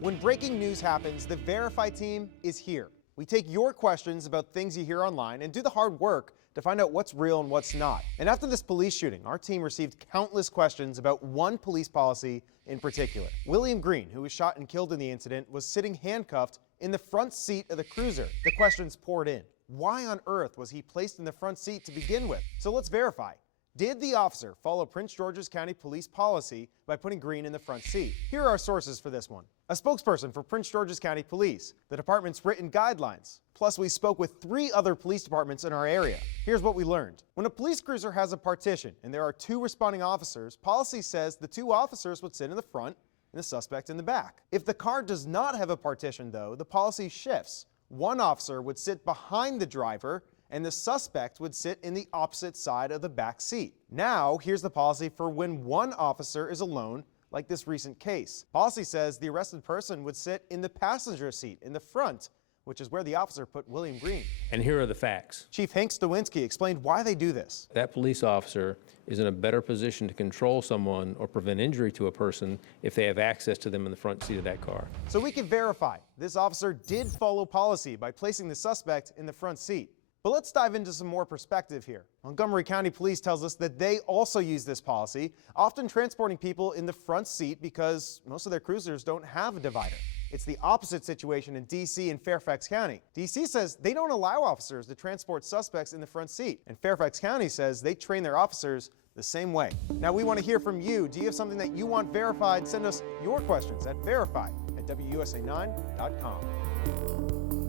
When breaking news happens, the Verify team is here. We take your questions about things you hear online and do the hard work to find out what's real and what's not. And after this police shooting, our team received countless questions about one police policy in particular. William Green, who was shot and killed in the incident, was sitting handcuffed in the front seat of the cruiser. The questions poured in. Why on earth was he placed in the front seat to begin with? So let's verify. Did the officer follow Prince George's County Police policy by putting Green in the front seat? Here are our sources for this one. A spokesperson for Prince George's County Police, the department's written guidelines. Plus, we spoke with 3 other police departments in our area. Here's what we learned. When a police cruiser has a partition and there are 2 responding officers, policy says the 2 officers would sit in the front and the suspect in the back. If the car does not have a partition, though, the policy shifts. One officer would sit behind the driver and the suspect would sit in the opposite side of the back seat. Now, here's the policy for when one officer is alone, like this recent case. Policy says the arrested person would sit in the passenger seat in the front, which is where the officer put William Green. And here are the facts. Chief Hank Stawinski explained why they do this. That police officer is in a better position to control someone or prevent injury to a person if they have access to them in the front seat of that car. So we can verify this officer did follow policy by placing the suspect in the front seat. But let's dive into some more perspective here. Montgomery County Police tells us that they also use this policy, often transporting people in the front seat because most of their cruisers don't have a divider. It's the opposite situation in D.C. and Fairfax County. D.C. says they don't allow officers to transport suspects in the front seat, and Fairfax County says they train their officers the same way. Now, we want to hear from you. Do you have something that you want verified? Send us your questions at verify@WUSA9.com.